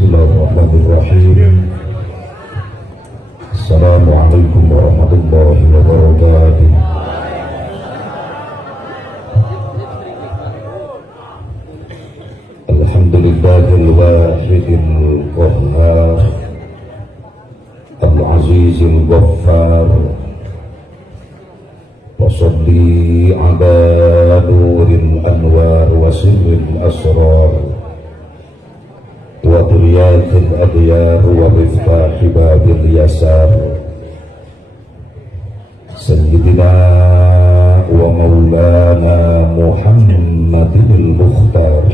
Bismillahirrahmanirrahim. Assalamualaikum warahmatullahi wabarakatuh. Alhamdulillahil wahidil qahhar, al-azizil ghaffar. Wasalli ala nuril anwar wa sirril asrar wa turyatil adyar wa miftahi babil yasar. Sayyidina wa maulana Muhammadil Mukhtar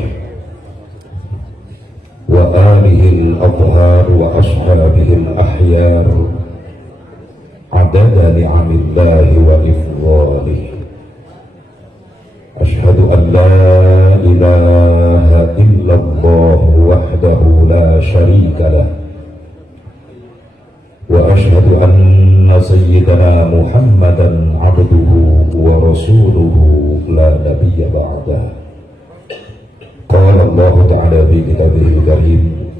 wa alihil adhar wa ashabihil ahyar adada ni'amillahi wa ifdhalih. Ashhadu an la ilaha illallah wahdahu la sharika lah wa ashhadu anna sayyidana Muhammadan abduhu wa rasuluhu la nabiyya ba'dah. Qala Allah ta'ala fi kitabihil karim,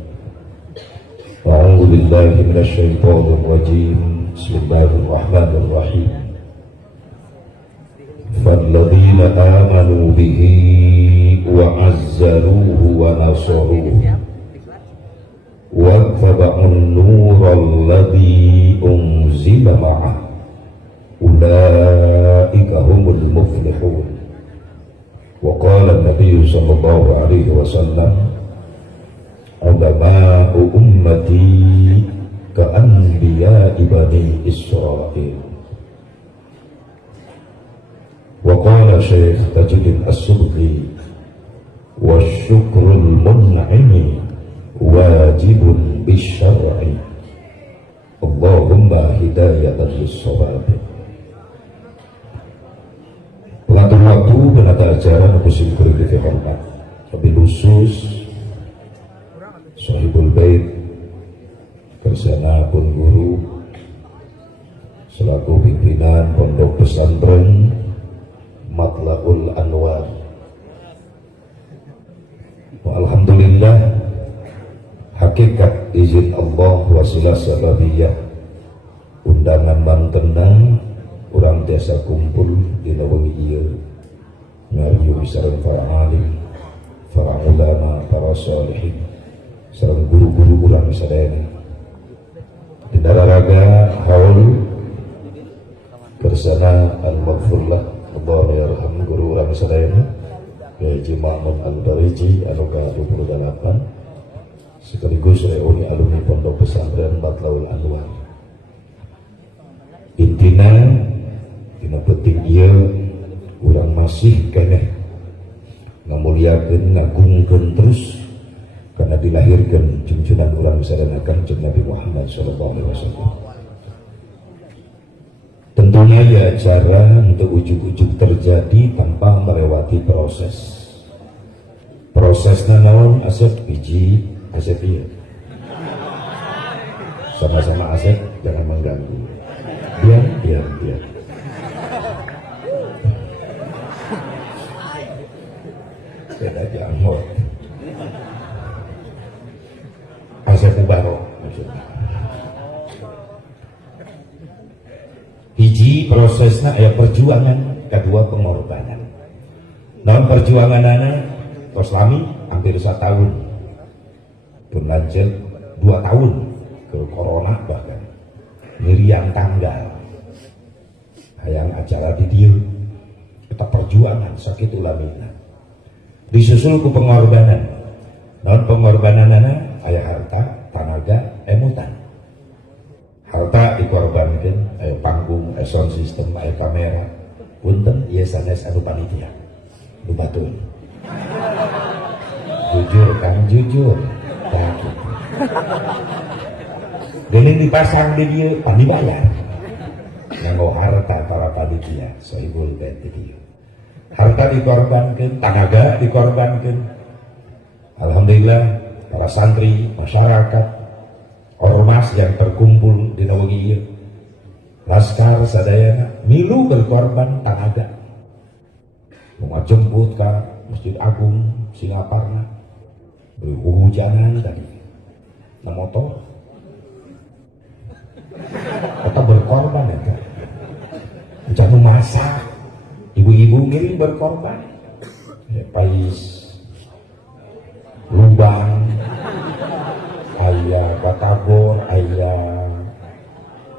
a'udzu billahi minasy syaithanir rajim. Bismillahirrahmanirrahim. Falladzina amanu bihi wa azzaruhu wa nasaruhu wa taba'un nural ladzi unzila ma'ah ulaika humul muflihun. Wa qala an-nabiy sallallahu alaihi wasallam, ulama'u ummati ka'anbiya'i bani Israil. Wa qala Syekh Tajuddin As-Subki, wa syukrul mun'imi wajibun bisyar'i. Allahumma hidayatan lis-shawab. Pengatur waktu penata acara musim kulit hormat, lebih khusus Sohibul Bait Kersana pun guru selaku pimpinan Pondok Pesantren Matlaul Anwar. Alhamdulillah, hakikat izin Allah wasilah sababiyah undangan mantenang urang desa kumpul di nawangi ieu ngarieu sareng para alim, para ulama, para sholihin sareng guru-guru urang sadayana. Dinararaga haul kersana al-maghfurlah Allah yarham guru urang sadayana Haji Ma'mun Al-Bariji anu ke-28 sekaligus reuni alumni Pondok Pesantren Matlaul Anwar. Intina dina penting ieu urang masih keneh ngamuliakeun ngagungkeun terus karena dilahirkan junjungan urang sadana Kanjeng Nabi Muhammad sallallahu alaihi wasallam. Tentunya ya acara untuk ujuk-ujuk terjadi tanpa melewati proses. Prosesnya naon Asep biji Asep iya. Sama-sama Asep, jangan mengganggu. Biar. Beda jangkau. Asep Ubaro maksudnya. Hiji prosesnya aya perjuangan, kedua pengorbanan. Dalam perjuangan anak Koslami hampir 1 tahun, pun lanjut 2 tahun ke corona bahkan miriam tanggal hayang acara di dia kita perjuangan sakit ulamina disusul ku pengorbanan. Non pengorbanan anak aya harta, tenaga, emutan. Harta dikorbankan, aya panggung, aya sound system, aya kamera. Punten ieu sanes anu panitia. Nu batul. Jujur Kang, jujur. Tah kitu. Geuning dipasang di dieu pan dibayar. Nganggo harta para panitia, Sohibul Bait di dieu. Harta dikorbankan, tenaga dikorbankan. Alhamdulillah para santri, masyarakat, ormas yang terkumpul di nawangi ieu, laskar sadayana milu berkorban tenaga. Jemput ke Masjid Agung Singaparna, beri hujanan tadi, na motor atau berkorban ya kan, jangan masak, ibu-ibu ngiring berkorban, ya, pais, lubang, ayah batagor, ayah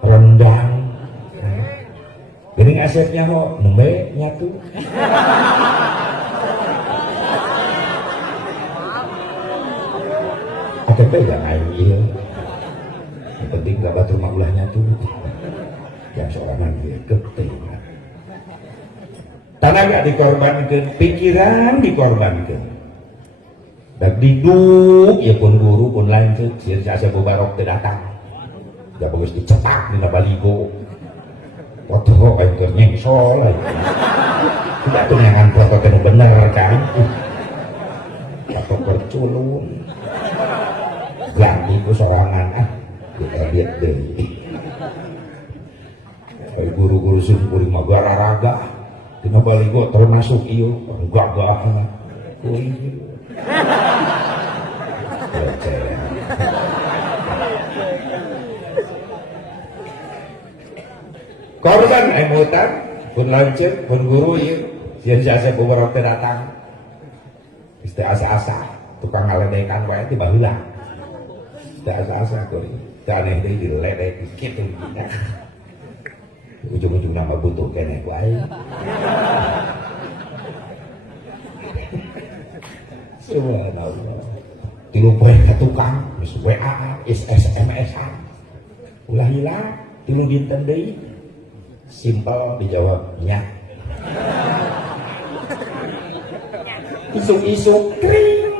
rendang, gering asetnya kok, nembe nyatu. Akhirnya jangan iya. Yang penting gak batu rumah ulahnya tuh yang seorang dia keting tenaga dikorbankan, pikiran dikorbankan, dan diduk ya pun guru pun lanjut sih saya bubarok datang gak bagus dicetak di baligo foto yang nyengsol tidak tuh yang foto kena bener kan foto perculun ganti ku sorangan kita lihat deh guru-guru sungguh mah gararaga tina baligo termasuk iyo gagah korban emutan pun lancet pun guru iya sian siasa beberapa datang isti asa-asa tukang ngaledekan wae ti baheula isti asa-asa kuri aneh deui diledek kitu ujung-ujung nama butuh kene ku aing subhanallah tilu poe ka tukang geus WA SMS-an ulah hilang tilu dinten deui simpel dijawabnya isuk-isuk kring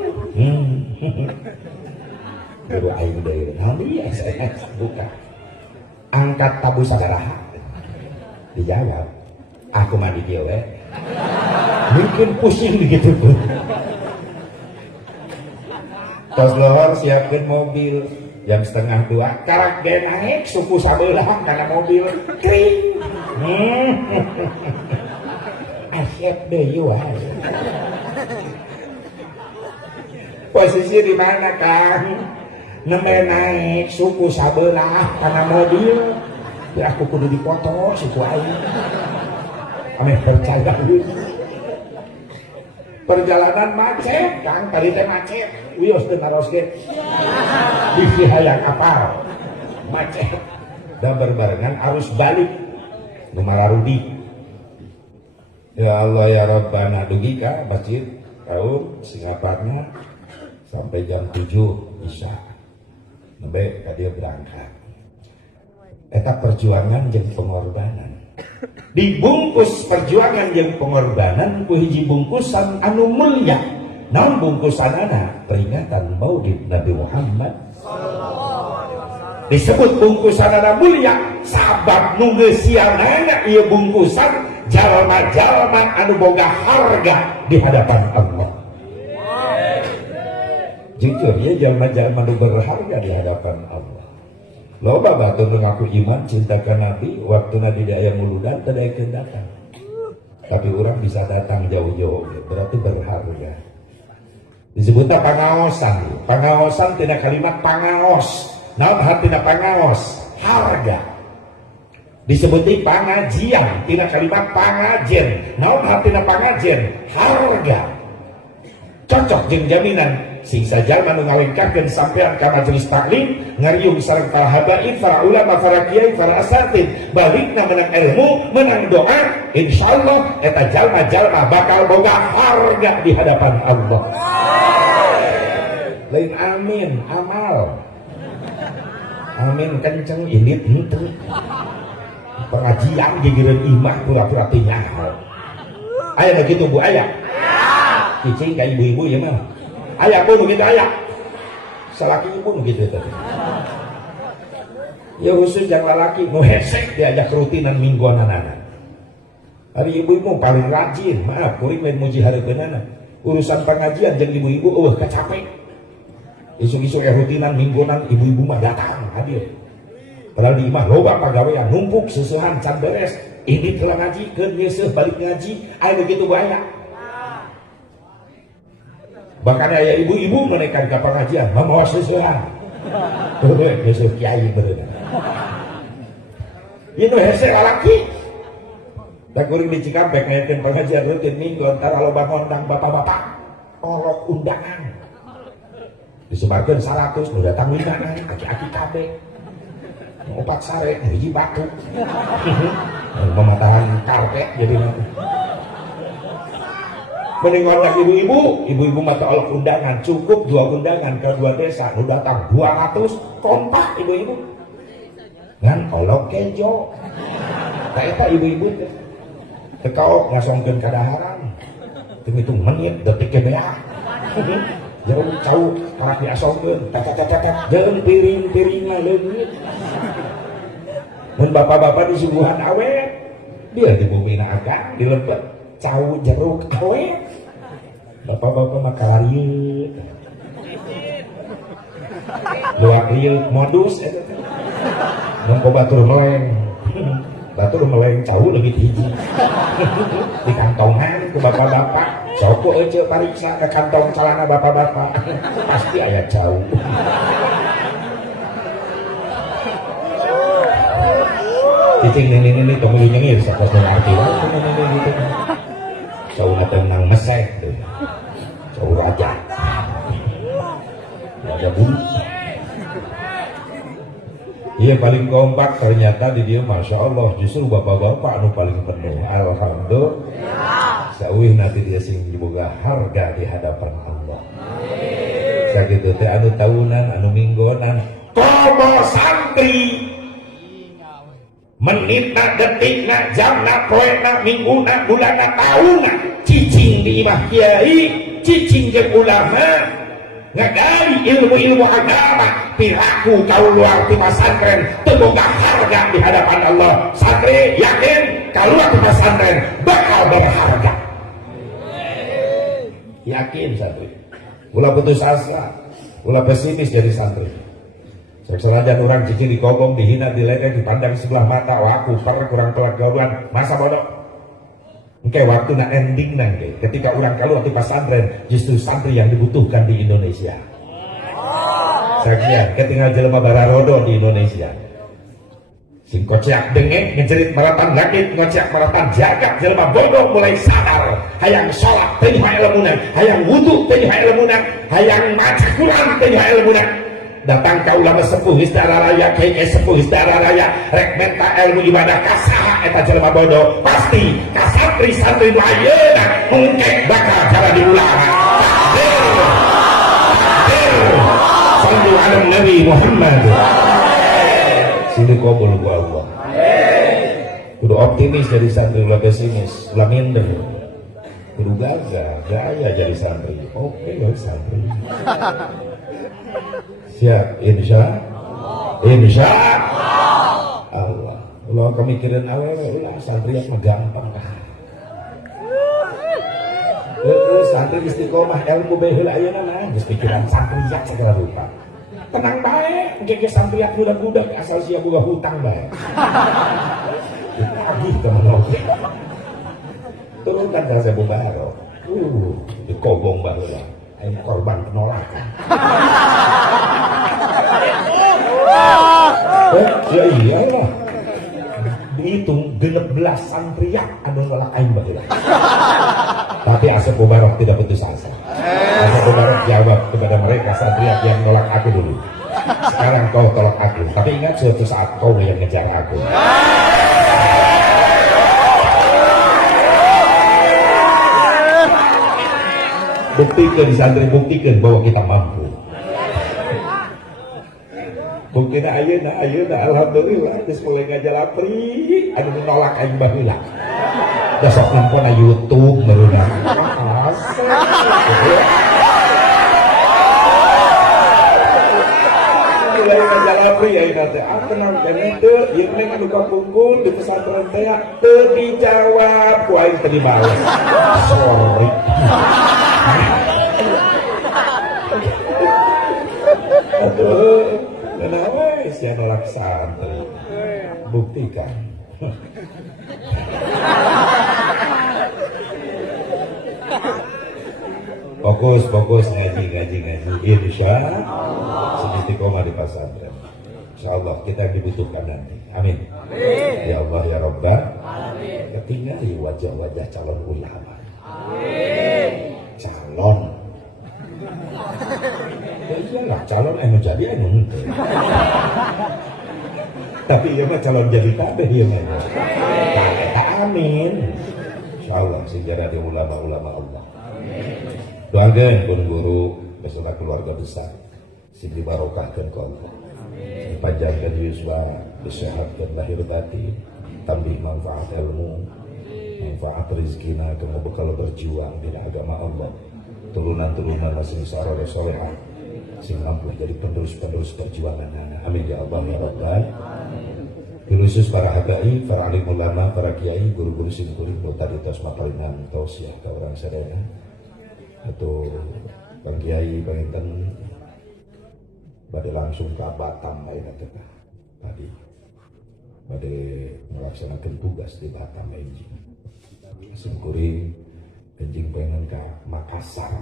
baru aing deui nanti SMS buka angkat tabu sadaraha dijawab aku mandi dia we mungkin pusing begitu pun tos lohor siapkan mobil jam 1:30 karak ge naik suku sabelah karena mobil kring asyik deh yuah posisi di mana kan nembe naik suku sabelah karena mobil ya aku kudu dipoto suku aing aneh percaya perjalanan macet kan tadi teh macet wios teu naroskeun di hayang kapal macet dan berbarengan arus balik nu Malarudi ya Allah ya Rabbana dugi ka masjid tahu Singaparna sampai jam 7 Isya nembe ka dia berangkat eta perjuangan jeung pengorbanan dibungkus perjuangan jeung pengorbanan ku hiji bungkusan anu mulia naon bungkusanana peringatan maulid Nabi Muhammad disebut bungkusanana mulia sabab nu geus sianana ieu bungkusan jalma-jalma anu boga harga di hadapan Allah jujur ya jalma-jalma anu berharga di hadapan Allah loba batu mengaku iman cinta ke Nabi waktu Nabi daya muludan tadaikeun datang tapi orang bisa datang jauh-jauh berarti berharga disebutnya pangaosan tina kalimat pangaos naon hartina pangaos harga disebutnya pangajian tina kalimat pangajen naon hartina pangajen harga cocok jeung jaminan sing sajal nu ngawengkakeun sampean ka majelis taklim ngariung sareng para habaib, para ulama, para kiai, para asatid balikna menang ilmu, menang doa insyaallah eta jalma-jalma bakal boga harga di hadapan Allah lain amin amal amin kenceng ini henteu pengajian gigireun imah pura-pura teu nyaho aya begitu Bu aya cicing ka ibu-ibu ya mah ayah pun begitu ayah salaki pun begitu tadi ya khusus yang lalaki mau hesek diajak rutinan mingguan anak hari ibu-ibu paling rajin maaf kuring lain muji hareupeunana urusan pengajian jeung ibu-ibu kacapek isu-isu rutinan mingguan ibu-ibu mah datang hadir padahal di imah loba pagawean numpuk seusehan can beres ini telah ngaji keun geus balik ngaji aya begitu banyak bahkan ayah ibu-ibu menekan ke pengajian membawa sesuatu Besok kiai bener. Ini hese laki. Tak kuring di Cikampek ngayakeun pengajian rutin minggu antara loba ngondang bapak-bapak olok undangan. Disebarkeun 100 nu datang 5 aki-aki kabeh. Opat sare hiji batu. Pematahan karpet jadi nanti. Mending ngondang ibu-ibu mata olok undangan, cukup 2 undangan ke 2 desa, nu datang 200 kompak ibu-ibu. Ngan olok kejo. Nah eta ibu-ibu teh. Tekau ngasongkeun kadaharan. Hitung menit detik ge beak. Jeung cau karak diasongkeun, tat jeung piring-piringna leungit. Dan bapak-bapak disuguhan awet, dia di bumina akan dilebet cau jeruk awet. Bapak-bapak makalarieu, luak lieu modus eta teh. Mun batur meleng cau lebih hiji. Di kantongan ke bapak-bapak, sok eueuh pariksa ke kantong celana bapak-bapak. Pasti aya cau. Cicing ini tong meuli nyengir sakos arti gitu. Cau tenang mesek tuh. Cau raja. Raja bulu. Iya paling kompak ternyata di dia, masya Allah, justru bapak-bapak anu paling penuh. Alhamdulillah. Sauih nanti dia sing diboga harga di hadapan Allah. Sakitu teh anu tahunan, anu minggonan, komo santri. Menitna, detikna, jamna, poena, mingguna, bulana, tahunna, cicing di imah kiai, cicing jeung ulama, ngagali ilmu-ilmu agama, piraku kauluar di pesantren, teboga harga di hadapan Allah. Santri yakin kaluar di pesantren bakal berharga. Yakin santri. Ulah putus asa, ulah pesimis jadi santri. Seksalajan orang cici dikobong, dihina, diledek, dipandang sebelah mata, waku, kurang pelagawan, masa bodoh. Oke, waktu na ending nanti, ketika orang keluar di pesantren, justru santri yang dibutuhkan di Indonesia. Sekian, ketinggal jelema bararodo di Indonesia. Sing kocak dengek, ngejerit meratan langit, ngocak meratan jagat, jelema bodoh mulai sadar. Hayang sholat, tanya ilmunan, hayang wudu, tanya ilmunan, hayang maca Quran, tanya ilmunan. Datang ke ulama sepuh Histara Raya, kiai sepuh Histara Raya, rek menta ilmu ibadah kasaha eta jelema bodoh, pasti ka santri-santri nu ayeuna mungkek bakal cara diulang. Sallu ala Nabi Muhammad. Sini qabul ku Allah. Kudu optimis jadi santri, ulah pesimis, ulah minder. Kudu gaya jadi santri. Oke, ya santri. Siap, insya Allah. Kalau kemikiran awal, santri yang gampang kah? Santri istiqomah ilmu behel ayeuna nah, geus pikiran santri yak segala rupa. Tenang bae, engke santri yak budak-budak asal sia boga hutang bae. Lagi teman oke. Turunkan rasa bubaro. Dikobong baheula. Ayo korban penolakan. Ya iyalah. Dihitung 16 santriyak anu nolak aing baheula. Tapi Asep Mubarak tidak putus asa. Asep Mubarak jawab kepada mereka santriyak yang nolak aku dulu. Sekarang kau tolak aku. Tapi ingat suatu saat kau yang ngejar aku. Buktikan santri, buktikan bahwa kita mampu. Buktikan ayeuna alhamdulillah geus mulai ngajalapri anu menolak aing baheula. Da sok nampona YouTube meuruna. Mulai ngajalapri ayeuna teh tenang keneh teu ieu mah anu kapungkur di pesantren teh teu dijawab ku aing teu dibales. Sorry. Aduh, kenapa saya nolak santri? Buktikan. Fokus ngaji. Insya Allah istiqomah di pesantren. Insya Allah kita dibutuhkan nanti. Amin. Ya Allah ya Rabbal Alamin. Ketinggali wajah-wajah calon ulama. Amin. Calon. Ya iyalah calon jadi ente. Tapi ya mah calon jadi kabeh ya mah. Amin. Insyaallah segera di ulama-ulama Allah. Doakan pun guru beserta keluarga besar sing dibarokahkeun ku Allah. Dipanjangkan yuswa, disehatkan lahir batin, tambah manfaat ilmu, manfaat rezekina, kamu bekal berjuang di agama Allah. Turunan-turunan masing soleh-solehah sing mampu jadi penerus-penerus perjuangan. Amin ya Allah ya Rabbal. Khusus para habaib, para alim ulama, para kiai, guru-guru sing kuring tadi tos mapalinan tausiah ka urang sadaya. Atau Bang Kiai panginten bade langsung ke Batam lain tadi bade melaksanakan tugas di Batam enjing sing kuring enjing pengen ke Makassar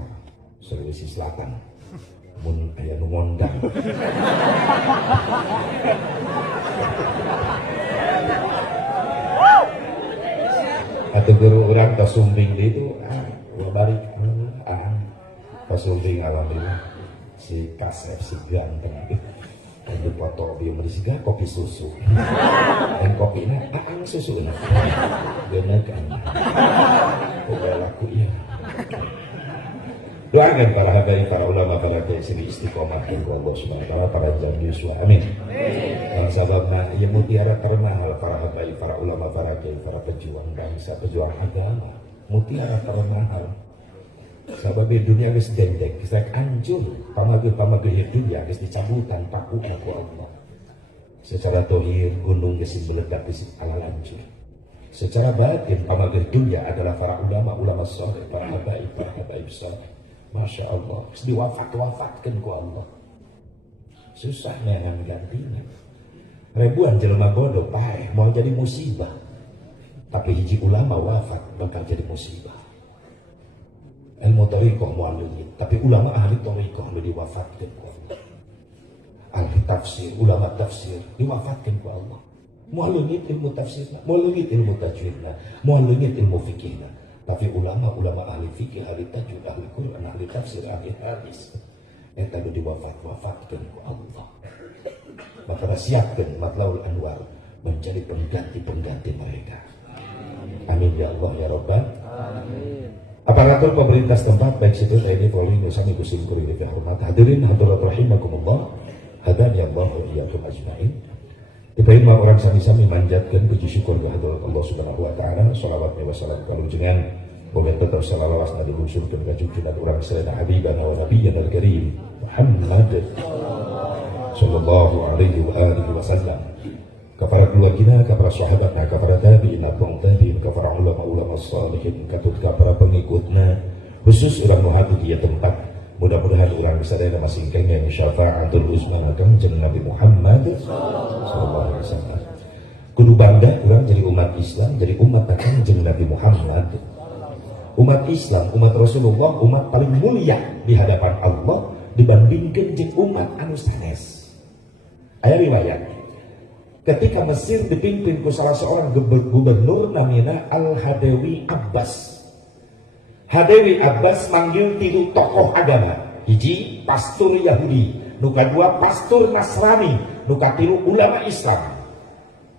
Sulawesi Selatan mun aya nu ngondang atau guru orang kasumbing itu barik kasumbing alhamdulillah si kasep si ganteng dan dipoto dia merisiga kopi susu dan kopinya susu bener kan udah laku iya. Doakan para habaib, para ulama, para kiai sini istiqomah ke Allah Subhanahu wa taala para jami yuswa amin. Dan sababna ia mutiara termahal para habaib, para ulama, para kiai, para pejuang bangsa, pejuang agama, mutiara termahal. Sabab dunia geus dendek, geus hancur, pamageuh dunia geus dicabutan pakuna ku Allah. Secara dohir gunung geus meledak geus ala lancur. Secara batin pamageuh dunia adalah para ulama saleh, para habaib saleh. Masya Allah, diwafatkan ku Allah. Susahnya yang gantinya. Ribuan jelema bodoh paeh mau jadi musibah. Tapi hiji ulama wafat bakal jadi musibah. Ilmu thariqah mau leungit, tapi ulama ahli thariqah nu diwafatkan ku Allah. Ahli tafsir, ulama tafsir diwafatkan ku Allah. Mau leungit ilmu tafsirna, mau leungit ilmu tajwidna, mau leungit ilmu fikihna. Tapi ulama ahli fikih, ahli tajwid, ahli Quran, ahli tafsir, ahli hadis eta diwafatkan ku Allah. Maka siapkan Matlaul Anwar menjadi pengganti mereka. Amin ya Allah ya Rabbal. Amin. Aparatur pemerintah setempat baik situ TNI Polri Nusami Gusim Kuring dihormat hadirin hadirat rahimakumullah. Hadani Allah wa iyyakum ajmain. Dipain mah orang sami-sami manjatkan puji syukur kehadirat Allah Subhanahu wa taala. Shalawat wa salam kalujengan boga tetep salawasna diluncurkeun ka junjungan urang sadaya habibana wa nabiyyana al-karim Muhammad sallallahu alaihi wa alihi wasallam. Kepada keluarga, kepada sahabatnya, kepada tabi'in, kepada ulama-ulama salihin, kepada pengikutnya, khusus orang muhadid di tempat. Mudah-mudahan orang sadaya masing kenging syafaatul uzma kanjeng Nabi Muhammad sallallahu alaihi wasallam. Kudu bangga orang jadi umat Islam, jadi umat kanjeng Nabi Muhammad. Umat Islam, umat Rasulullah, umat paling mulia di hadapan Allah dibandingkan jeung umat anu sanes. Aya riwayat ketika Mesir dipimpin ku salah seorang gubernur namina Al-Hadawi Abbas. Hadawi Abbas manggil 3 tokoh agama. Hiji pastor Yahudi, nu kadua pastor Nasrani, nu katilu ulama Islam.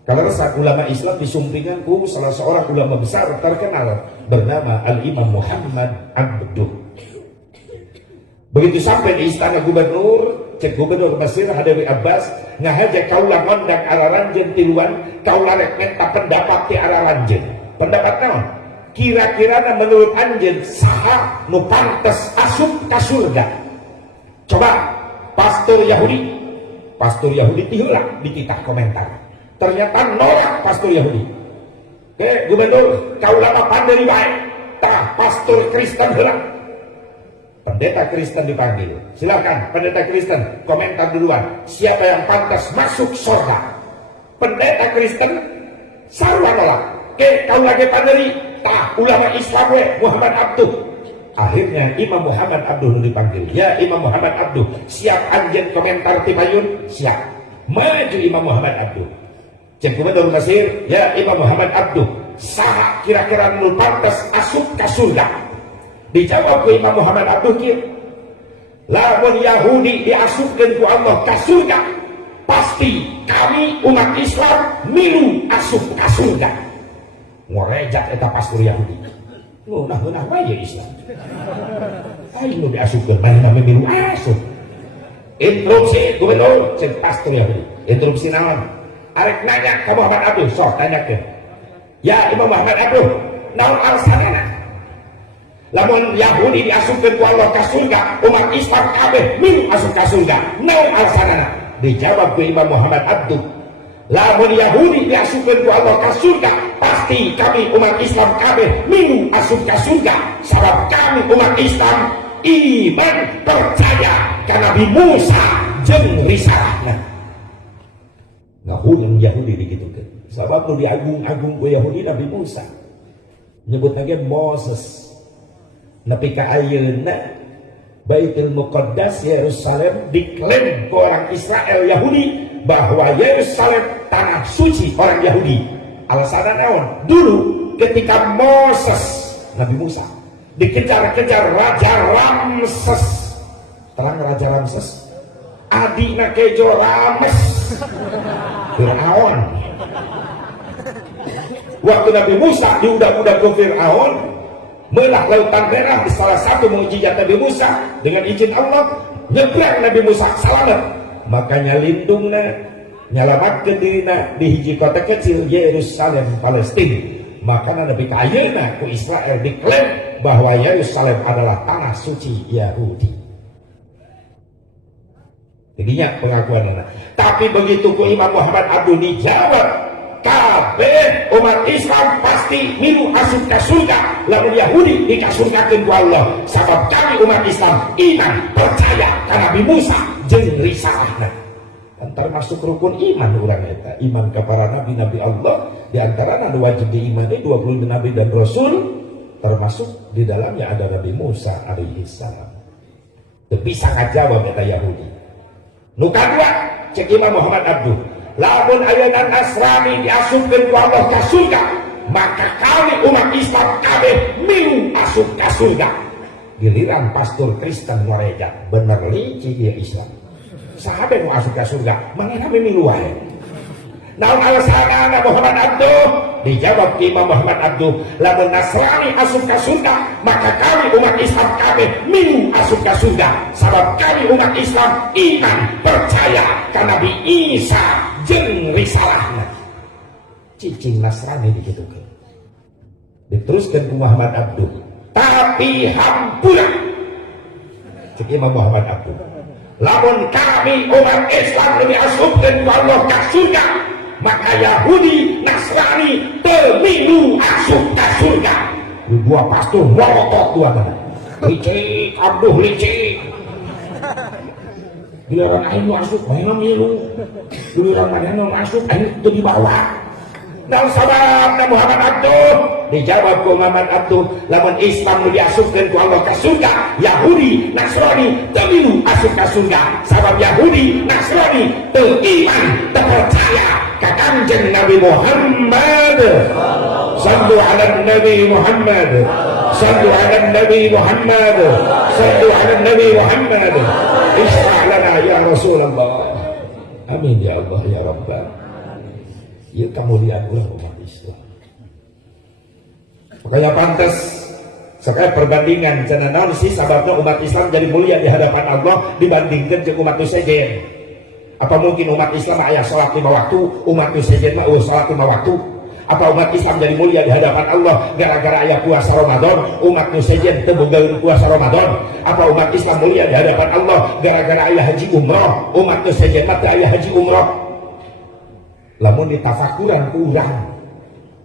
Kalau saat ulama Islam disumpingan ku salah seorang ulama besar terkenal bernama Al-Imam Muhammad Abduh. Begitu sampai di istana gubernur, cek gubernur Mesir Hadawi Abbas ngahajak kaulah ngondang araranjeun tiluan, kaulah rek minta pendapat ti araranjeun. Pendapat naon? Kira-kira menurut anjeun saha nu pantes asup ka surga? Coba pastor Yahudi tiheula dititah komentar. Ternyata nolak pastor Yahudi. Oke, gubernur kaulah mah pandiri wae. Tah pastor Kristen heula. Pendeta Kristen dipanggil. Silakan pendeta Kristen komentar duluan. Siapa yang pantas masuk surga? Pendeta Kristen sarua nolak. Kau lagi pandiri. Tah ulama Islam we Muhammad Abduh. Akhirnya Imam Muhammad Abduh dipanggil. Ya Imam Muhammad Abduh, siap anjen komentar tipayun? Siap. Maju Imam Muhammad Abduh. Cek Gubernur Mesir, ya Imam Muhammad Abduh, saha kira-kira nu pantes asup ka surga? Dijawab ke Imam Muhammad Abduh kieu. Lamun Yahudi diasupkeun ku Allah ka surga, pasti kami umat Islam milu asup ka surga. Ngorejat eta pastor Yahudi. Ngeunah wae Islam. Aing nu diasupkeun mana milu asup. Interupsi Gubernur cek pastor Yahudi. Interupsi naon? Arek nanya ke Muhammad Abduh, sok tanyakeun. Ya Imam Muhammad Abduh, naon alasanna? Lamun Yahudi diasupkeun ku Allah ka surga, umat Islam kabeh milu asup ka surga. Naon alasanna? Dijawab ku Imam Muhammad Abduh, lamun Yahudi diasupkeun ku Allah ka surga, pasti kami umat Islam kabeh milu asup ka surga. Sabab kami umat Islam iman percaya ka Nabi Musa jeung risalahna. Ngahun yang Yahudi digitukeun. Sabab nu diagung-agung ku Yahudi Nabi Musa. Nyebut lagi Moses. Nepi ka ayeuna Baitul Muqaddas Yerusalem diklaim ke orang Israel Yahudi bahwa Yerusalem tanah suci orang Yahudi. Alasanna naon? Dulu ketika Moses Nabi Musa dikejar-kejar Raja Ramses. Terang Raja Ramses adina kejo Rames Fir'aun. Waktu Nabi Musa diudak-udak ke Fir'aun, melah lautan merah di salah satu mukjizat Nabi Musa, dengan izin Allah nyebrang Nabi Musa selamat. Makanya lindungna nyalamatkeun dirina di hiji kota kecil Yerusalem Palestina. Makanya Nabi kayeuna ku Israel diklaim bahwa Yerusalem adalah tanah suci Yahudi. Jadinya pengakuannya. Tapi begitu ku Imam Muhammad Abduh dijawab, kabeh umat Islam pasti milu asup ka surga. Lamun Yahudi dikasurgakeun ku Allah. Sabab kami umat Islam iman percaya ka Nabi Musa jeung risalahna. Dan termasuk rukun iman urang eta, iman ka para nabi-nabi Allah. Di antara anu wajib diimani 20 nabi dan rasul, termasuk di dalamnya ada Nabi Musa alaihi salam. Teu bisa ngajawab eta Yahudi. Nu kadua cek Imam Muhammad Abduh, lamun ayeuna Nasrani diasupkeun ku Allah ka surga, maka kami umat Islam kabeh milu asup ka surga. Giliran pastor Kristen ngoreja, bener licik ya Islam. Sahabat nu asup ka surga, mangena milu wae. Naon alasanna Muhammad Abduh? Dijawab Imam Muhammad Abduh, lamun Nasrani asup ka surga, maka kami umat Islam kabeh milu asup ka surga. Sabab kami umat Islam iman percaya ka Nabi Isa jeung risalahna. Cicing Nasrani digitukeun. Diteruskeun ku Muhammad Abduh, tapi hampura cek Imam Muhammad Abduh, lamun kami umat Islam diasupkeun ku Allah ka surga, maka Yahudi Nasrani pemilu asup ka surga. Dua pastor ngotot dua mana licik Abduh licik. Giliran aing nu asup memang milu, giliran mana nu asup aing teu dibawa. Naon sababna Muhammad Abduh? Dijawab ku Muhammad Abduh, lamun Islam nu diasupkeun ku Allah ka surga, Yahudi Nasrani teu milu asup ka surga. Sabab Yahudi Nasrani teu iman, teu percaya ka Kanjeng Nabi Muhammad. Sallu ala Nabi Muhammad, sallu ala Nabi Muhammad, sallu ala Nabi Muhammad. Isra' lana ya Rasulullah. Amin ya Allah ya Rabbal. Ya kemuliaan umat Islam. Makanya pantas sekali perbandingan cenah naon sih sababna umat Islam jadi mulia di hadapan Allah dibandingkan jeung umat sejen. Apa mungkin umat Islam aya salat 5 waktu, umat sejen mah salat 5 waktu? Apa umat Islam jadi mulia di hadapan Allah gara-gara aya puasa Ramadan, umat sejen teu boga puasa Ramadan? Apa umat Islam mulia di hadapan Allah gara-gara aya haji umrah, umat sejen mah teu aya haji umrah? Lamun ditafakuran ku urang,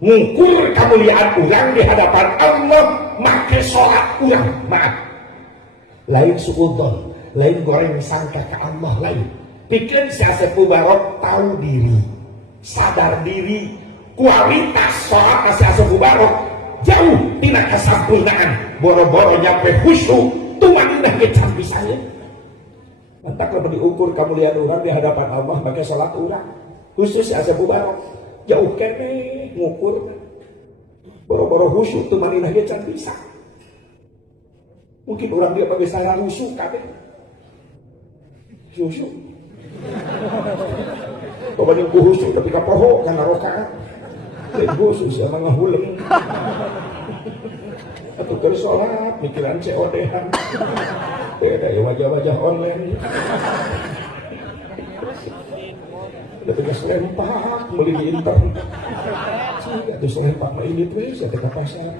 ngukur kemuliaan urang di hadapan Allah, make sholat urang, maaf, lain suudzon, lain goreng sangka ke Allah, lain pikir si Asepu Barok tahu diri, sadar diri, kualitas sholat si Asepu Barok jauh tina kasampurnaan boro-boro nyampe khusyuk tumaninah ge can pisan. Mantak lebih diukur kemuliaan orang di hadapan Allah pakai salat orang khusus asa bubarok jauh kene ngukur boro-boro khusyuk tumaninah ge can pisan. Mungkin orang dia pakai saya khusyuk kabeh khusyuk pokoknya khusyuk tapi kapoho karena rokaat dan khusus sama ngahuleng atau terus sholat mikiran COD-an beda ya wajah-wajah online udah pegas lempak beli di internet atau selempak mah ini terus ya ke pasar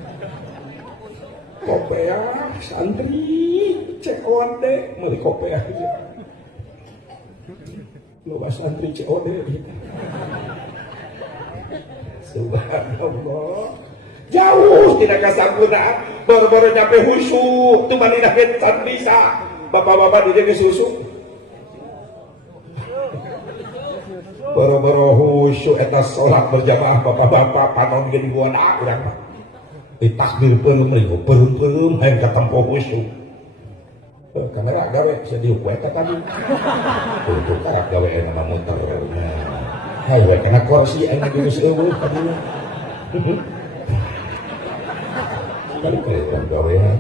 kopea santri COD beli kopea aja loba santri COD gitu. Subhanallah jauh tidak kasampurnaan baru-baru nyampe khusyuk itu mana nak can bisa bapak-bapak dia ke susu baru-baru khusyuk eta sholat berjamaah bapak-bapak panon gini buana urang mah ditakbir perum hayang katempo khusyuk kamera gawe sedih kue tadi tuh karak gawe nama muter hai we kena kursi enak geus eueuh tadinya kali kayak gawean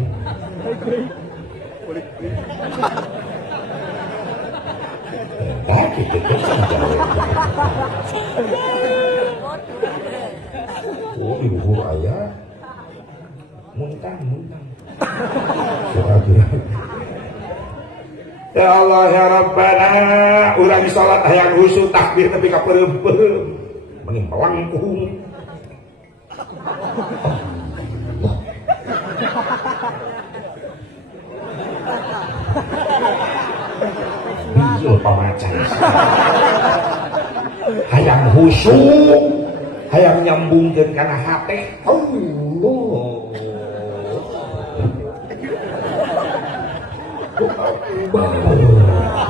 tak gitu kan gawe oh ibu ayah muntang ya Allah ya Rabbana urang salat hayang khusyuk takbir tapi kapeureup-peureum mending melangkung bijil pamacan hayang khusyuk hayang nyambungkeun kana hate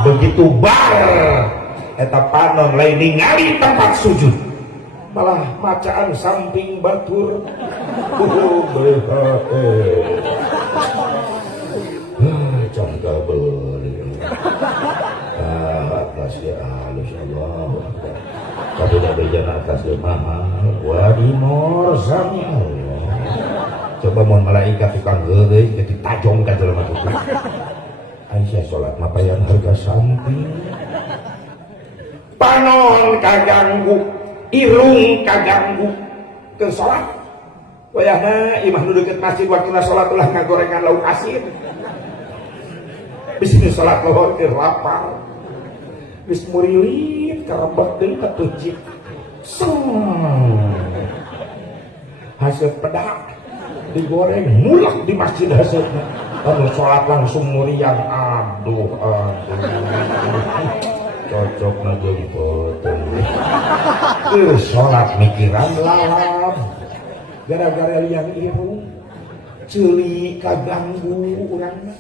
begitu bar eta panon lain ningali tempat sujud malah macaan samping batur canggal beli atas ya halus Allah tapi dah bejan atas ya mahal wadimor sami Allah coba mohon malaikat tukang geureuy jadi tajong ka jelema itu Aisyah sholat mah yang harga samping panon kaganggu irung kaganggu ke sholat wayahna imah nu deukeut masjid waktunya sholat ulah ngagorengan lauk asin bisnis sholat lohor keur lapar bis murilit karebek deui ka tujik hasil pedak digoreng mulak di masjid hasilnya lalu sholat langsung murian aduh cocok na jadi potong sholat mikiran lalap gara-gara liang irung celi kaganggu urangna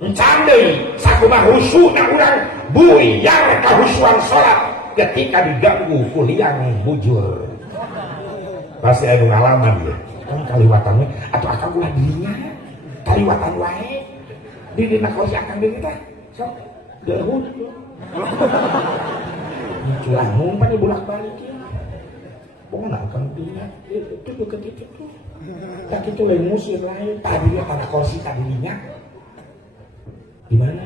encandei sakumaha khusyukna urang buyar kahusyuan sholat ketika diganggu ku liang bujur pasti anu ngalaman ya kan kaliwatannya atau akan ulah dirinya kaliwatan wae di dina kursi akan diri teh sok dahut culangung pan bolak-balik ya pokoknya akan dirinya itu deket itu tak itu lain musir lain tadinya pada kursi tadinya gimana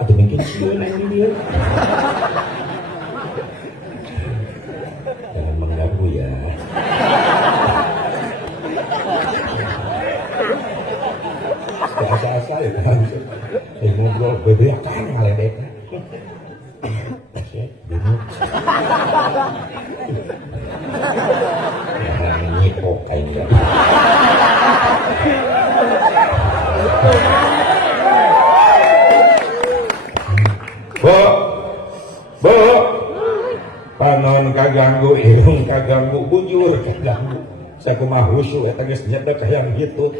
atau mungkin sieun yang dia jangan mengganggu ya asa-asa ya kan ngobrol bebe akan ngaledek ya bingung nyipok kayaknya bo panon kaganggu irung kaganggu bujur kaganggu sakumaha khusyuk eta geus nyedek hayang gitu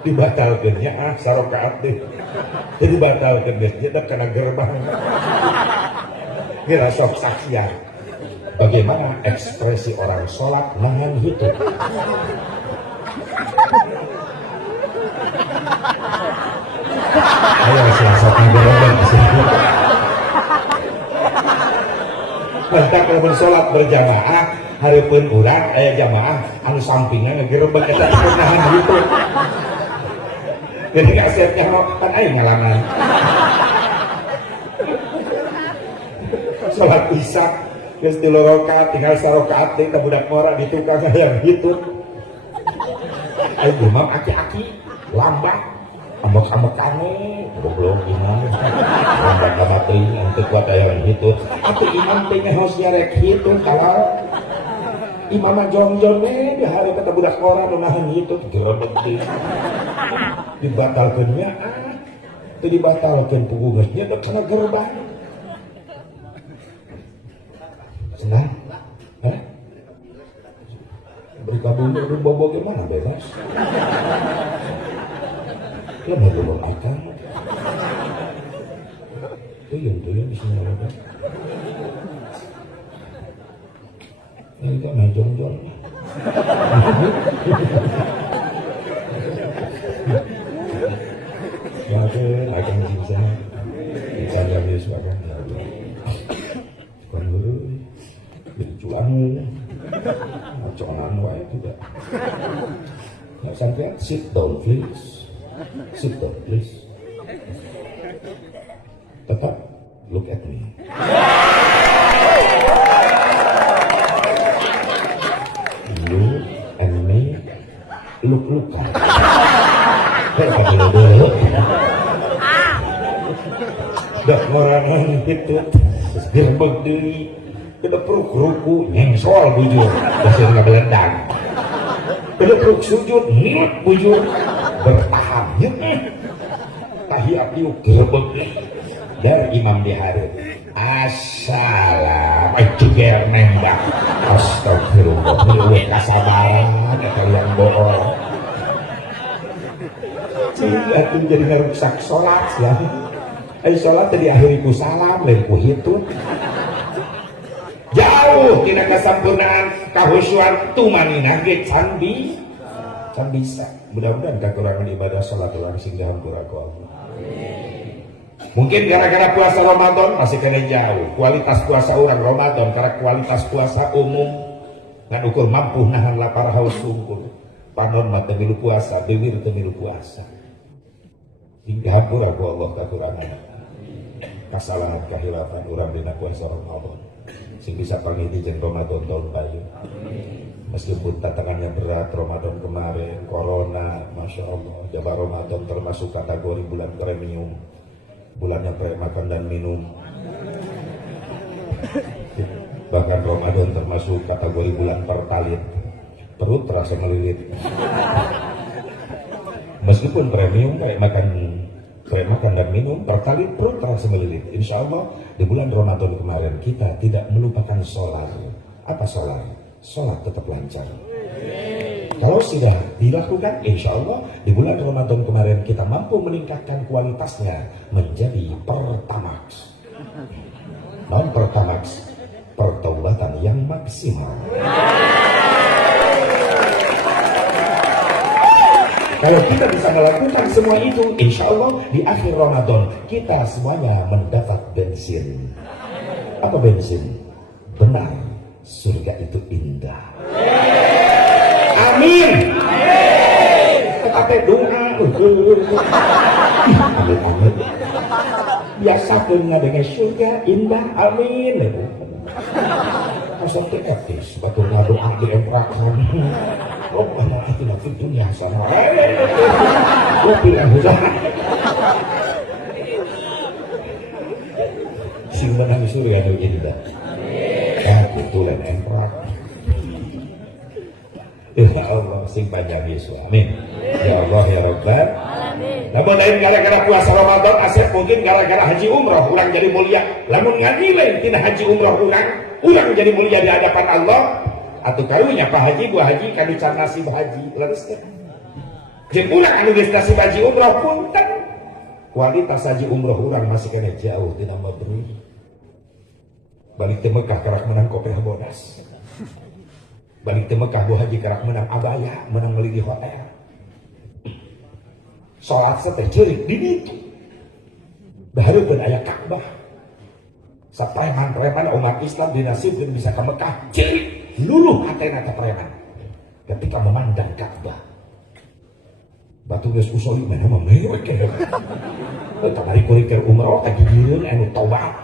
dibatalkeunnya sarokaat deh jadi batalkeun geus nyedek kana gerbang kira sok saksian Bagaimana ekspresi orang sholat nahan hidup? Ayo siasatnya gerobak disini. Mantap kalau sholat berjamaah, hareupeun urang aya jamaah anu sampingna ngegerebek eta nahan hidup. Jadi kasetnya kan aing ngalaman. Sholat isya geus 3 rakaat tinggal 1 rakaat teh budak ngora di tukang hayang hidup. Aing imam aki-aki lambat ambek-ambekane goblok imam. Lambat lambat teuing ante kuat hayang hidup. Atuh imam teh nyaho rek hidup kalau imam jongjong we di hari kata budak ngora nu nahan hidup gerebek teh. Dibatalkeunnya teu dibatalkeun puguhnya teh kana gerbang. Senang? Hah? Beri kabul dari bobo gimana bebas? Lo mau bobo akan? Tuyun di sini ada. Ini kan majong-jong. Ya oke, akan bisa. Kita ambil suara. Bukan dulu. Cuan maconan wae juga. Nggak sampai sit down please. Sit down please. Tetap look at me. You and me look-lookan. Kayak dulu. Dak ngorangan itu gerbek deui. Kita perlu ruku nyengsol bujur dasar nggak belendang. Kita perlu sujud niat bujur bertahap yuk. Tahiyat yuk gerbek dari imam di hari. Assalam juga nembak. Astagfirullah. Ini kasabaran kalian bohong. Sehingga itu jadi ngerusak sholat ya. Sholat tadi akhiri ku salam dan ku hitung. Jauh tidak kesempurnaan kahusyuan tumanina ge can bisa. Mudah-mudahan kekurangan ibadah salat ulang sehingga hampura ku Allah. Mungkin gara-gara puasa Ramadan masih kena jauh. Kualitas puasa orang Ramadan karena kualitas puasa umum ngan ukur mampu nahan lapar haus sungkur. Panon mah teu milu puasa, dewir teu milu puasa. Hingga hampura ku Allah kekurangan. Kasalahan kahilafan urang dina puasa Ramadan. Sing bisa pangiti jeung Ramadan tahun bayu. Meskipun tantangannya berat Ramadan kemarin, corona, masya Allah, Jabar Ramadan termasuk kategori bulan premium, bulan yang makan dan minum. Bahkan Ramadan termasuk kategori bulan pertalit, perut terasa melilit. Meskipun premium kayak makan dan minum, pertalit perut terasa melilit. Insya Allah di bulan Ramadan kemarin kita tidak melupakan sholat. Apa sholat? Sholat tetap lancar. Kalau sudah dilakukan, insya Allah di bulan Ramadan kemarin kita mampu meningkatkan kualitasnya menjadi pertamax. Non pertamax, pertaubatan yang maksimal. Kalau kita bisa melakukan semua itu, insya Allah di akhir Ramadan kita semuanya mendapat bensin. Apa bensin? Benar, surga itu indah. Amin. Tetapi doa, amin. Biasa pun ngadengnya surga indah, amin. Asal etis, betul doa diemprakan. Rabbana atina fid dunya hasanah wa fil akhirati sing menang surga nu indah. Betulan emprak. Ya Allah sing panjang Yesus. Amin. Ya Allah ya Rabbal alamin. Namun lain gara-gara puasa Ramadan asep mungkin gara-gara haji umroh urang jadi mulia. Lamun nganilai tina haji umroh urang jadi mulia di hadapan Allah. Atau karunya Pak Haji, Bu Haji, kanu can nasib haji, leres teh. Jeung urang anu geus nasib haji umroh punten. Kualitas haji umroh urang masih kena jauh tina mabrur. Balik ke Mekah kerak menang kopi bodas. Balik ke Mekah Bu Haji kerak menang abaya, menang beli di hotel. Sholat seterjerik di itu. Baru pun ayah Ka'bah. Sapreman-preman umat Islam dinasibkan bisa ke Mekah. Jerik luluh hatena ke preman. Ketika memandang Ka'bah. Batu geus usoli mana memewek ya. Tamari kurikir umroh kagigireun anu tobat.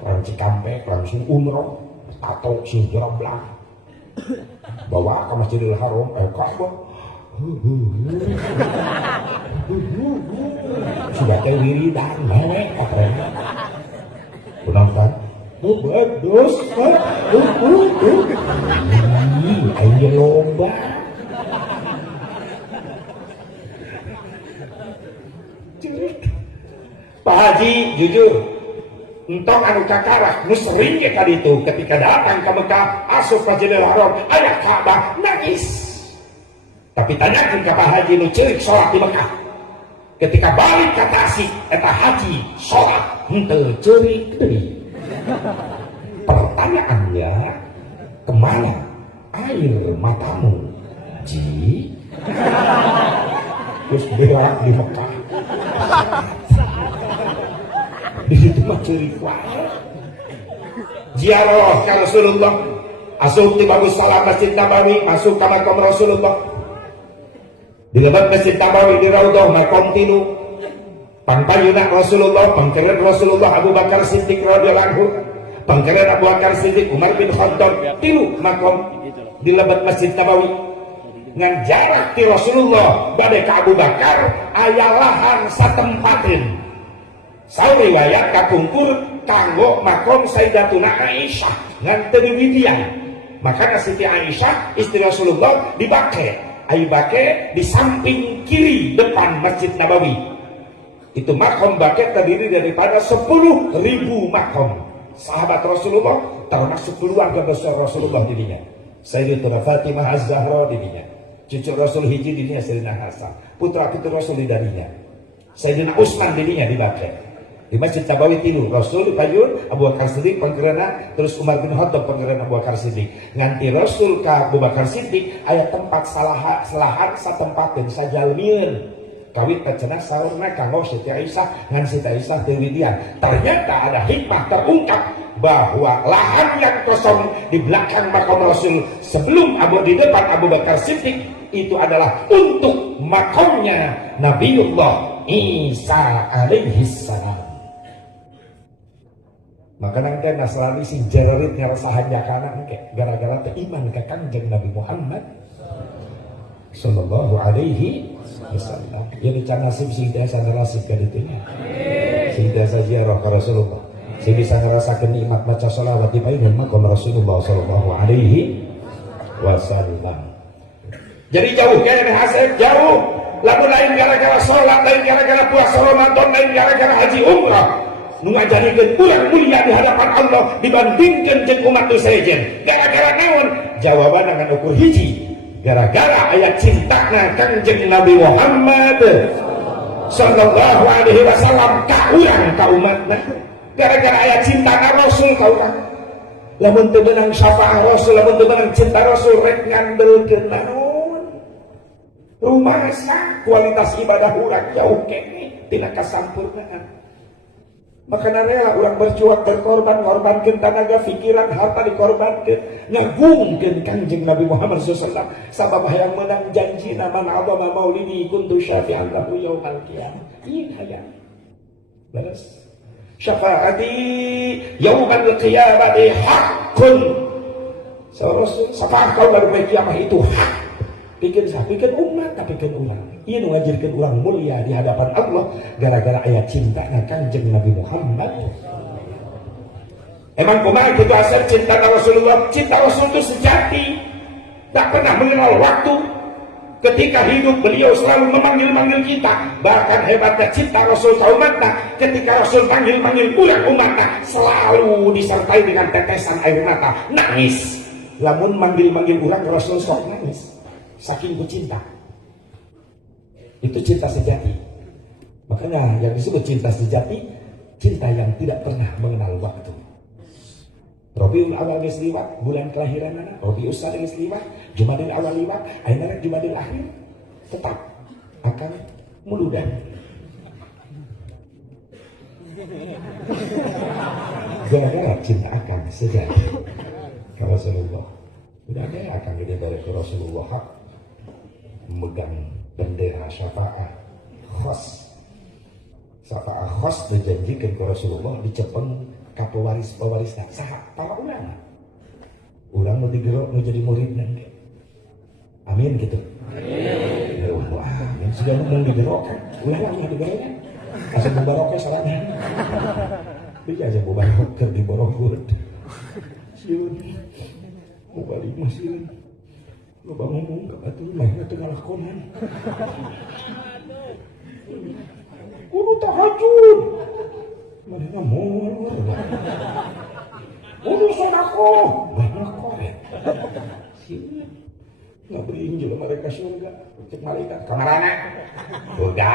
Orang Cikampek langsung umroh, tato sing jeroblang. Bawa ke Masjidil Haram, Ka'bah. Sudah teh wiridan mewek katanya. Penonton, bagus, ayo lomba. Pak Haji jujur, entok anu kakarah, nu sering ya kali itu ketika datang ke Mekah, asup Masjidil Haram, aya Ka'bah nangis. Tapi tanyakan ke Pak Haji nu ceurik sholat di Mekah. Ketika balik ke Tasik, eta haji sholat henteu ceurik deui. Pertanyaannya, kemana air matamu? Ji? Terus berak di Mekah. Di situ mah ceurik wae. Ziarah ka Rasulullah, asup di bagus salat Masjid Nabawi, masuk ke makam Rasulullah. Di lebat Masjid Nabawi di Raudhah makom tilu. Pangpayuna Rasulullah, pangkeren Rasulullah Abu Bakar Siddiq radhiyallahu anhu, pangkeren Abu Bakar Siddiq Umar bin Khattab, tilu makom di lebat Masjid Nabawi. Ngan jarak ti Rasulullah bade ka Abu Bakar aya lahan satempatin. Saur riwayat kapungkur kanggo makom Sayyidatuna Aisyah ngan teu diwidian. Maka Siti Aisyah istri Rasulullah dibake. Ayu bake di samping kiri depan Masjid Nabawi. Itu makom bake terdiri daripada 10.000 makom. Sahabat Rasulullah termasuk keluarga besar Rasulullah dirinya. Sayyidatuna Fatimah Az-Zahra dirinya. Cucu Rasul hiji dirinya Sayyidina Hasan. Putra-putri Rasul dirinya. Sayyidina Utsman dirinya dibake. Di Masjid Nabawi tilu Rasul dipayun Abu Bakar Siddiq pangkerana, terus Umar bin Khattab pangkerana Abu Bakar Siddiq. Nganti Rasul ka Abu Bakar Siddiq aya tempat selahan satempateun sajalmieun. Kawit cenah saurna kanggo Siti Aisyah ngan Siti Aisyah teu widian. Ternyata ada hikmah terungkap bahwa lahan yang kosong di belakang makam Rasul sebelum di depan Abu Bakar Siddiq itu adalah untuk makamnya Nabiullah Isa alaihi salam. Maka nanti Nasrani si jerorit ngerasahan jakana engke gara-gara teu iman ka Kangjeng Nabi Muhammad sallallahu alaihi wasallam. Jadi can nasib sing tiasa nasib ka ditu nya. Sing tiasa ziarah ka Rasulullah. Sing bisa ngerasakeun nikmat maca shalawat di payun maqam Rasulullah sallallahu alaihi wasallam. Jadi jauh kene hasil jauh. Lalu lain gara-gara sholat, lain gara-gara puasa Ramadan, lain gara-gara haji umrah. Nu ngajadikeun urang mulia di hadapan Allah dibandingkeun jeung umat nu sejen. Gara-gara naon? Jawabanna ngan ukur hiji. Gara-gara aya cintana Kangjeng Nabi Muhammad sallallahu alaihi wasallam ka urang ka umatna. Gara-gara aya cintana Rasul ka urang. Lamun teu beunang syafaat Rasul, lamun teu beunang cinta Rasul rek ngandelkeun naon? Rumasa kualitas ibadah urang jauh kene tina kasampurnaan. Makanya rela orang berjuang berkorban, ngorbankan tenaga, pikiran, harta dikorbankan, ngagungkan Kangjeng Nabi Muhammad SAW. Sabab yang menang janji nama na'adama maulidi kuntu syafi'an lahu yaumal qiyamah. Iya hayang. Balas. Syafaati yaumal qiyamati haqqun. Rasul, syafaat kau baru kiamah itu hak. Bikin umat, tapi bikin ulang. Ia ngajirkan ulang mulia di hadapan Allah gara-gara ayat cinta Kangjeng Nabi Muhammad. Emang kumaha kita asal cinta Rasulullah? Cinta Rasul itu sejati, tak pernah mengenal waktu. Ketika hidup beliau selalu memanggil-manggil kita. Bahkan hebatnya cinta Rasul ke umatnya, ketika Rasul panggil-manggil umat-umatnya, selalu disertai dengan tetesan air mata, nangis. Lamun manggil-manggil ulang Rasul sok nangis. Saking ku cinta. Itu cinta sejati. Makanya yang disebut cinta sejati, cinta yang tidak pernah mengenal waktu. Rabiul Awal geus liwat, bulan kelahiran anak. Rabiul Tsani geus liwat, Jumadil Awal liwat, ayeuna Jumadil Akhir. Tetap akan muludan. Gara-gara cinta akan sejati ke Rasulullah. Udah ada akan gede dari Rasulullah hak memegang bendera syafaat khas. Syafaat khas dijanjikan ke Rasulullah dicepeng ka pewaris saha para ulama. Ulang mau digerok mau jadi murid nanti. Amin gitu. Amin. Ya Allah, amin. Sudah mau digerok kan? Ulang mau digerok kan? Asal mubaroknya salahnya. Bisa aja mubarok keur di Borobudur. Siun. Mau balik masih. Lo bangun ngomong ke batu mainnya tengah lakonan. Kudu tahajud. Mana mau? Kudu sedekah. Banyak korek. Siun. Nggak beri injil mereka surga. Cek malaikat kamarana. Surga.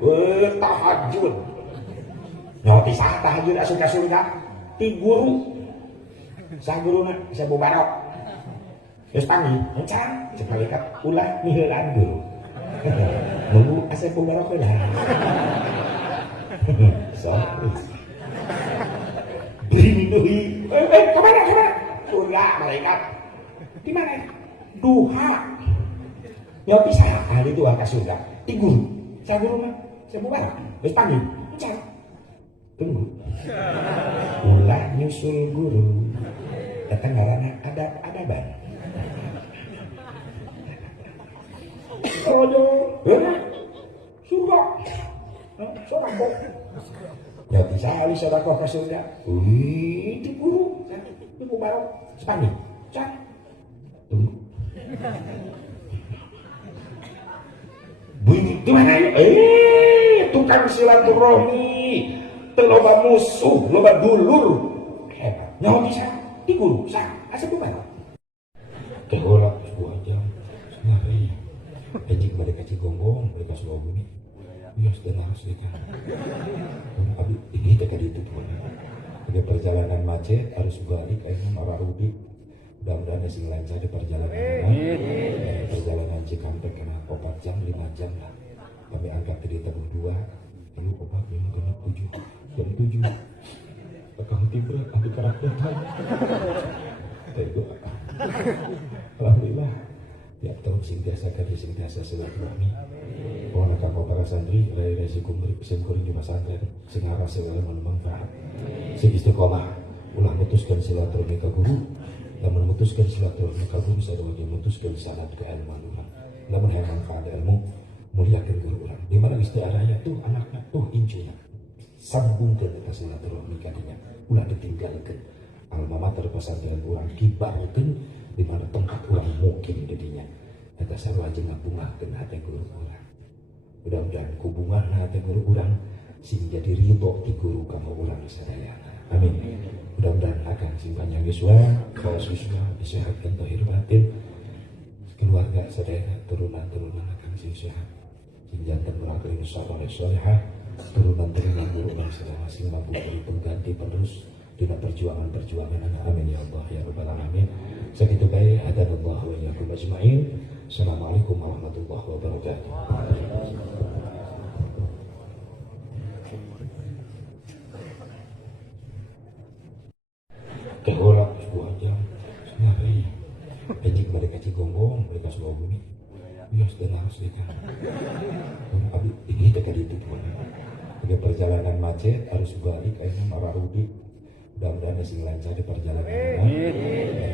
Bukan tahajud. Nyoti sah tahajud asup ka surga. Ti guru. Sah guruna bisa bubarok. Geus panggil, encan cek malaikat ulah miheulan guru. Nunggu asa bubarok heula. Sorry. Diminduhi. Kemana? Surga malaikat. Di mana? Duha. Nyoti sah ahli itu ka surga. Ti guru. Sah guruna bisa bubarok. Geus panggil, encan. Tunggu. Ulah nyusul guru. Datang karena adab-adaban. Surga. Sodakoh. Ya bisa kali sodakoh ke surga. Itu guru. Itu barok. Sepanding. Cak. Tunggu. Bunyi gimana ya? Tukang silaturahmi. Loba musuh, loba dulur. Hebat. Nyawa bisa. Di guru, saya, asal bukan. Tergolak 2 jam, ngari. Ejik mereka cigonggong, mereka semua bumi. Iya, sudah harus dikah. Abi, ini teka di itu tuh. Ada perjalanan macet, harus balik, marah Rudi. Mudah-mudahan sing lancar di perjalanan. Perjalanan Cikampek kena 4 jam, 5 jam lah. Kami angkat di Teguh 2. Lalu obat memang kena 7. Jam 7. Tekang tiba, ambil karakteran. Tengok. Alhamdulillah. Tiap tahun singtiasa kadi singtiasa silaturahmi. Orang kakak para santri, rai-rai sikumbri, singkuring di pesantren, singara segala manfaat. Sing istiqomah, ulah memutuskan silaturahmi ke guru. Namun memutuskan silaturahmi ke guru, saya doa memutuskan sanad ke ilmu Tuhan. Namun yang manfaat ilmu, muliakan guru orang. Di mana istiarahnya tuh anaknya, tuh incunya. Sambungkan ke silaturahmi kadinya. Ulah ditinggalkan. Alma mater pesantren orang kibarkan di mana tempat orang mungkin jadinya. Eta sarua jeung ngabungahkeun hati guru orang. Mudah-mudahan hubungan hati guru orang sing jadi ridho ti guru ka orang sadaya. Amin. Mudah-mudahan akan sing panjang yuswa, khususnya disehatkan zahir batin. Keluarga sadaya turunan-turunan akan sing sehat. Sing janten berakhlak saleh-salehah. Turunan-turunan guru masing-masing mampu beri pengganti penerus dengan perjuangan-perjuangan anak. Amin ya Allah ya Rabbal Alamin. Segitu baik, hadanallahu wa iyyakum ajma'in. Assalamualaikum warahmatullahi wabarakatuh. Tergolak 2 jam, ngari. Ejik mereka cigonggong, mereka semua bumi. Iya, sudah harus dikah. Abi, ini teka di itu tuh. Ada perjalanan macet, harus balik, marah Rudi. Mudah-mudahan sing lancar di perjalanan.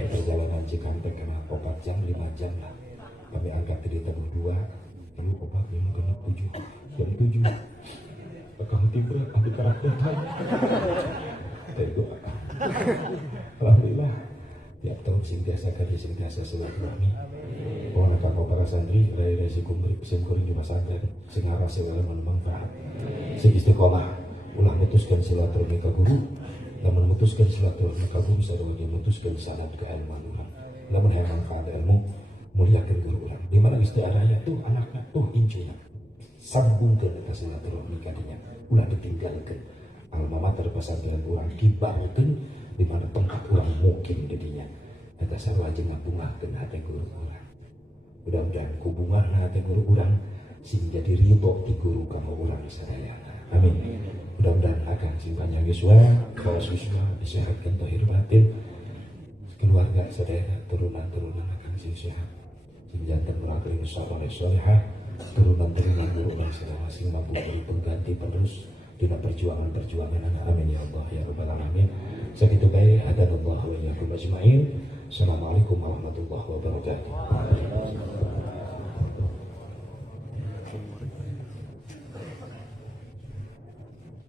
Perjalanan Cikampek kena 4 jam, 5 jam lah. Kami angkat di Teguh 2. Lalu obat memang kena 7. Jam 7. Tekang tiba, ambil karakteran. Tengok. Alhamdulillah. Tiap tahun singtiasa kadi singtiasa silaturahmi. Orang kakak para santri, rai-rai sikumbri, singkuring di pesantren, singara segala manfaat. Sing istiqomah, ulah memutuskan silaturahmi ke guru. Namun memutuskan silaturahmi ke guru, saya doa memutuskan sanad ke ilmu Tuhan. Namun yang manfaat ilmu, muliakan guru orang. Di mana istiarahnya tuh anaknya, tuh incunya. Sambungkan ke silaturahmi kadinya. Ulah ditinggalkan. alma mater pesantren urang kibarkeun di mana tempat urang mukim jadinya eta sarua jeung ngabungahkeun hate guru urang. Mudah-mudahan ku bungahna hate guru urang sing jadi ridho ti guru kama urang sadayana. Amin. Mudah-mudahan akan sing panjang yuswa, kalau suswa disehatkan tohir batin, keluarga sadayana turunan-turunan akan sing sehat. Sing jantan melakukan soleh-solehah, turunan-turunan guru urang sadaya sing mampu beri pengganti penerus dina perjuangan-perjuangan anak. Amin ya Allah ya rabbal alamin. Sakitu bae hadanallahu wa iyyakum ajmain. Assalamualaikum warahmatullahi wabarakatuh.